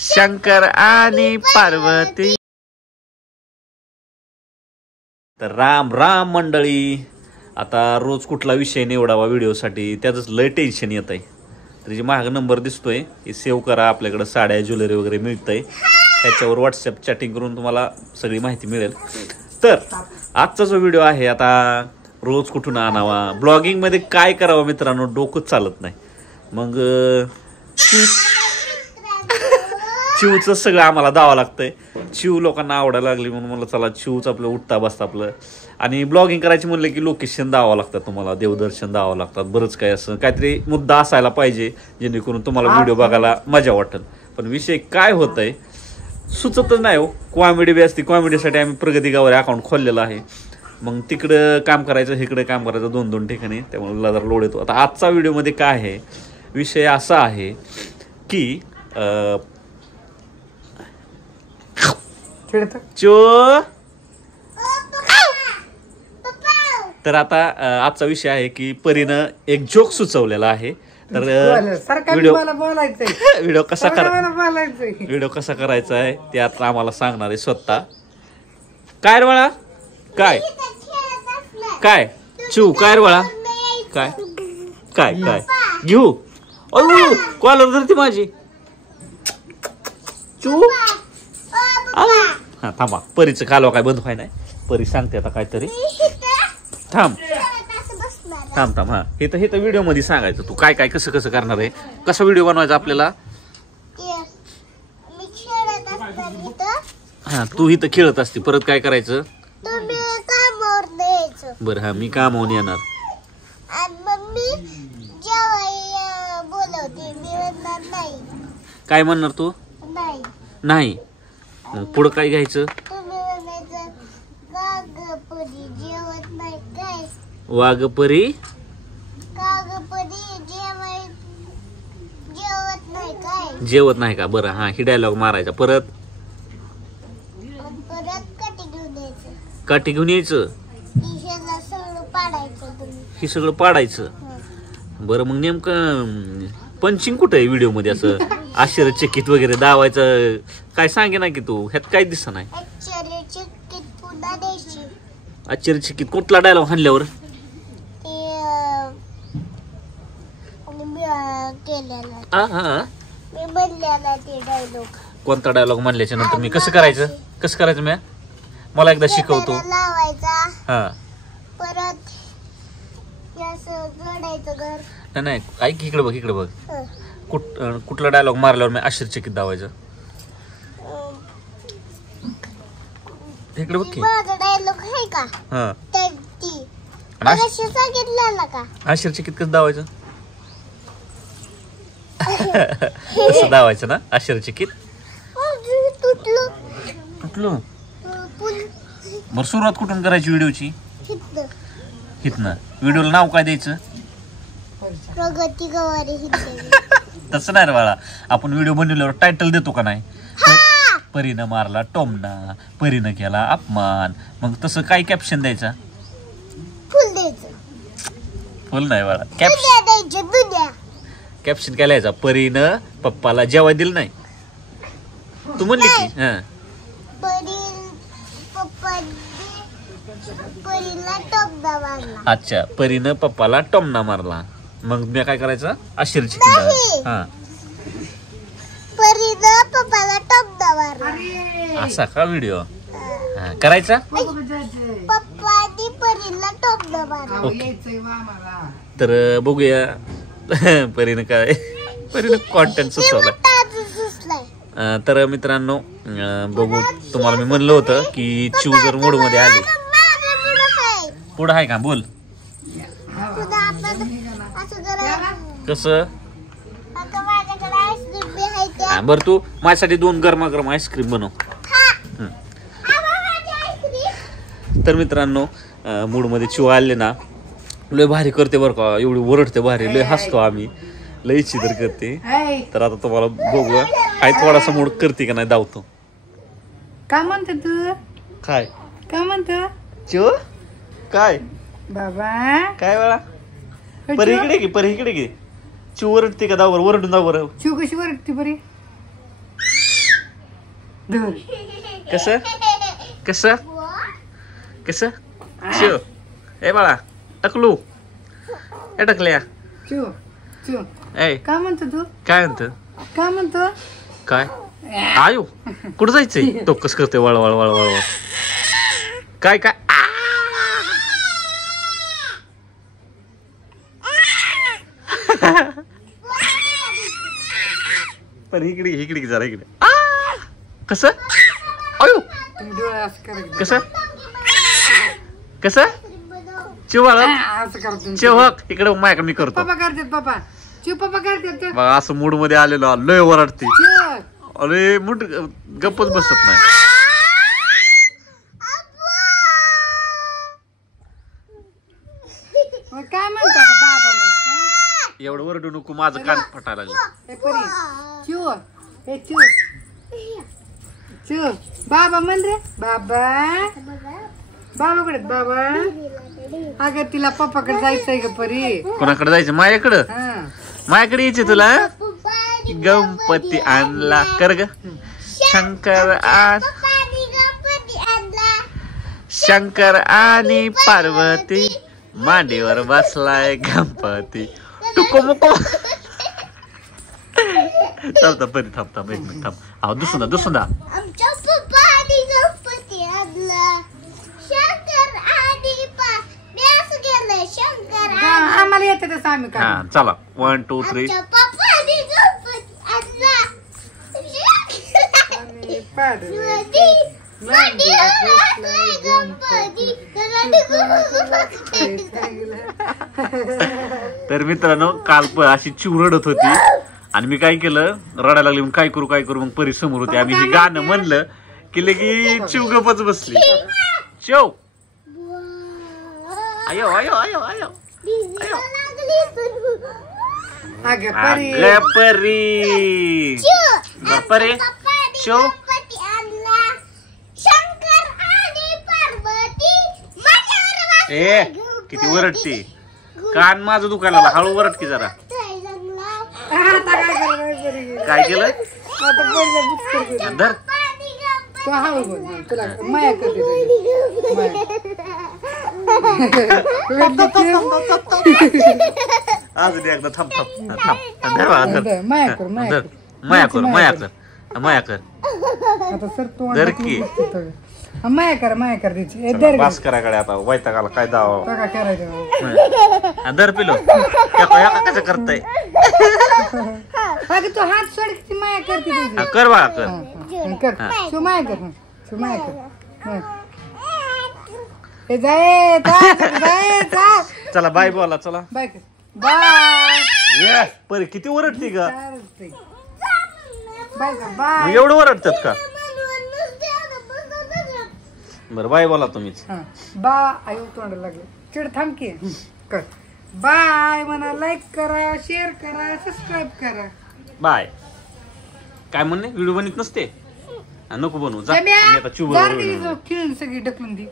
शंकर आणि पार्वती. तर राम राम मंडळी. आता रोज कुठला विषय निवडावा व्हिडिओसाठी त्याचंच लय टेन्शन येत आहे. तर जे महाग नंबर दिसतोय हे सेव्ह करा. आपल्याकडं साड्या ज्वेलरी वगैरे मिळतंय. त्याच्यावर व्हॉट्सअप चॅटिंग करून तुम्हाला सगळी माहिती मिळेल. तर आजचा जो व्हिडिओ आहे, आता रोज कुठून आणावा, ब्लॉगिंगमध्ये काय करावं मित्रांनो, डोकंच चालत नाही. मग चिवचं सगळं आम्हाला द्यावं लागतंय. चिव लोकांना आवडायला लागली म्हणून मला चला चिवच आपलं उठता बसता आपलं. आणि ब्लॉगिंग करायची म्हणलं की लोकेशन द्यावं लागतात, तुम्हाला देवदर्शन द्यावं लागतात, बरंच काय असं काहीतरी मुद्दा असायला पाहिजे जेणेकरून तुम्हाला व्हिडिओ बघायला मजा वाटेल. पण विषय काय होतंय सुचतच नाही हो. कॉमेडी बी असते. कॉमेडीसाठी आम्ही प्रगती गावावर अकाउंट खोललेलं आहे. मग तिकडं काम करायचं इकडे काम करायचं, दोन दोन ठिकाणी, त्यामुळे मला जरा लोड येतो. आता आजचा व्हिडिओमध्ये काय आहे, विषय असा आहे की तर आता आजचा विषय आहे की परीनं एक जोक सुचवलेला आहे. तर व्हिडिओ कसा करायचा आहे ते आता आम्हाला सांगणार आहे स्वतः. काय रे बाळा, काय काय चिव, काय रे बाळा, काय काय काय घेऊ, कॉलर धरती माझी चिव. हा थांबा, परीचं कालवा काय बंद व्हाय नाही. परी सांगते आता काहीतरी. थांब थांब थांब. हा हे तर व्हिडिओ मध्ये सांगायचं तू काय काय कसं कसं करणार आहे, कसा व्हिडिओ बनवायचा आपल्याला. हा तू इथं खेळत असते, परत काय करायचं. बरं हा मी कामावून येणार. काय म्हणणार तू. नाही पुढं काय घ्यायचं. वाघपरी जेवत नाही का. बरं हा ही डायलॉग मारायचा. परत काठी घेऊन यायचं, हे सगळं पाडायचं. बरं मग नेमकं पंचिंग कुठं आहे व्हिडिओ मध्ये, असं आश्चर्यचकित वगैरे दावायचं काय सांगे ना की तू. ह्यात काय दिसत नाही. आश्चर्यचकित कुठला डायलॉग हाणल्यावर. कोणता डायलॉग म्हणल्याच्या नंतर मी कसं करायचं मी मला एकदा शिकवतो. हा नाही ऐक इकडे बघ. कुठला डायलॉग मारल्यावर मी आश्चर्यचकित दावायचं. इकडे बघ की. हा आश्चर्यचकित कसं दावायचं. असं दावायचं ना आश्चर्यचकित. तुटलो. बरं सुरुवात कुठून करायची व्हिडिओची. हितनं. व्हिडिओला नाव काय द्यायचं. प्रगती गवारे. तसं नाही रे बाळा, आपण व्हिडिओ बनवल्यावर टायटल देतो का नाही. परीनं मारला टोमणा, परीनं केला अपमान, मग तसं काय कॅप्शन द्यायचा. फुल द्यायचं. फुल नाही बाळा, कॅप्शन काय लिहायचा. परीनं पप्पाला जेवाय दिलं नाही. तू म्हणली की हा अच्छा परीनं पप्पाला टोमणा मारला. मग मी काय करायचं आश्चर्यचकित. हा पप्पाला टोमणा मारला असा का व्हिडिओ करायचा. तर बघूया परीनं कॉन्टेंट सुचवला. तर मित्रांनो बघू, तुम्हाला मी म्हणलं होतं की चिव जर मूड मध्ये आली. पुढं आहे का बोल. कसं बरं तू माझ्यासाठी 2 गरमागरम आईस्क्रीम बनव. तर मित्रांनो मूड मध्ये चिव आले ना लय भारी करते बरं का. एवढी ओरडते भारी, लय हसतो आम्ही, लय चित्र करते. तर आता तुम्हाला बघूया काय थोडासा मूड करते का नाही दावतो. काय म्हणते तू. काय म्हणतो चिव. काय बाबा काय वेळा. परी इकडे घे. चिव ओरडते का दावर. ओरडून दावर. चिव कशी ओरडते बरी. धर कस कस कस चिव ए बाळा टकलू ए टकल्या चिव चिव ए काय म्हणतो तू काय म्हणत काय म्हणतो काय आयो कुठं जायचंय तो कस करते वळवळ वळवळ काय काय पण इकडे इकडे जरा इकडे कस अयो तुम्ही डोळे असं करा कस कस चिवळ असं करा तुम्ही चिवक इकडे माझ्याकडे मी करतो पप्पा करतात पप्पा चिव पप्पा करतात बघा असं मूड मध्ये आलेलो लय ओरडते चिव अरे मूड गप्पच बसत नाही मग काय म्हणतो आता बाबा म्हणतो एवढं ओरडू नको माझं कान फटायला लागलं हे परी चिव हे चिव चिव बाबा म्हण रे बाबा बाबाकडे बाबा अगं तिला पप्पाकडे जायचंय ग परी कोणाकडे जायचं माझ्याकडं हा माझ्याकडे यायचे तुला गणपती आणला कर ग शंकर शंकर आणि पार्वती मांडीवर बसलाय गणपती टुको मुको थांब परी थांब एक मिनिट थांब अहो दुसुंदा आमच्या पप्पानी गणपती आणला शंकर आणि मी असं गेलं शंकर आम्हाला येते तसं आम्ही हा काय चला 1 2 3 आमच्या पप्पानी गणपती आणला आम्ही पाडू. तर मित्रांनो काल अशी चिव रडत होती आणि मी काय केलं रडायला लागली मग काय करू मग परी समोर होती आम्ही हे गाणं म्हणलं की लगी चिव गपच बसली चिव आयो आयो आयो आयो अगं परी अगं परी बापरे चिव ए किती वरडती कान माझं दुखायला हळू वरड की जरा आता काय करायचं परी? काय केलं आता परीला बुचकर केलं. धर तू हळू बोल तुला माया करते तुझी. माया. अजून एकदा थांब धर बाळा, धर. माया कर माया धर. कर माया कर आता सर तू धर की. माया कर तिची ए, चला, दर बास कराकडे आता वैतागाला काय दावा काय करायचं दर पिलो कसं करताय अगं तू हात सोड किती माया करते तुझी हा, कर बाळा कर कर तू माया कर तू माया कर हे जाय जा चला बाय बोला चला बाय कर बाय ये परी किती ओरडती का बाय कर बाय एवढं ओरडतात का बरं बाय बोला तुम्हीच हा बा आयु तोंडाला लागले चिड थांब की कर बाय म्हणा लाईक करा शेअर करा सबस्क्राईब करा बाय काय म्हणणे व्हिडिओ बनत नसते नको बनवू जा जम्या, मी आता चुबूर जा रे, खेळून सगळी ढकलून दी